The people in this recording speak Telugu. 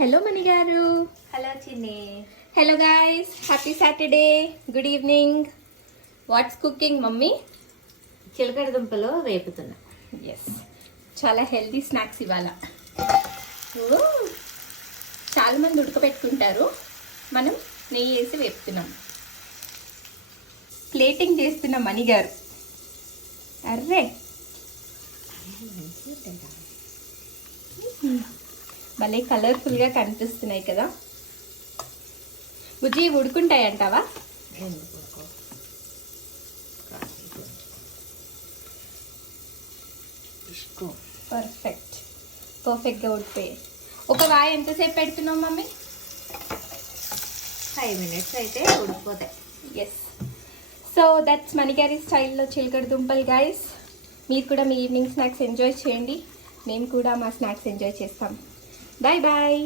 హలో మణి గారు. Hello Chinni. Hello guys, happy Saturday, good evening. What's cooking mummy? చిలకడ దుంపలు వేపుతున్నా. ఎస్, చాలా హెల్తీ స్నాక్స్ ఇవాళ. చాలా మంది ఉడకబెట్టుకుంటారు, మనం నెయ్యి వేసి వేపుతున్నాం. ప్లేటింగ్ చేస్తున్న మణి గారు. అర్రే, భలే కలర్ఫుల్గా కనిపిస్తున్నాయి కదా. బుజ్జి ఉడుకుంటాయి అంటావా? పర్ఫెక్ట్గా ఉడిపోయాయి. ఒక వాయి ఎంతసేపు పెడుతున్నావు మమ్మీ? 5 minutes అయితే ఉడికిపోతాయి. ఎస్, సో దట్స్ మణిగారి స్టైల్లో చిలకడ దుంపలు గాయస్. మీరు కూడా మీ ఈవినింగ్ స్నాక్స్ ఎంజాయ్ చేయండి, మేము కూడా మా స్నాక్స్ ఎంజాయ్ చేస్తాం. Bye bye.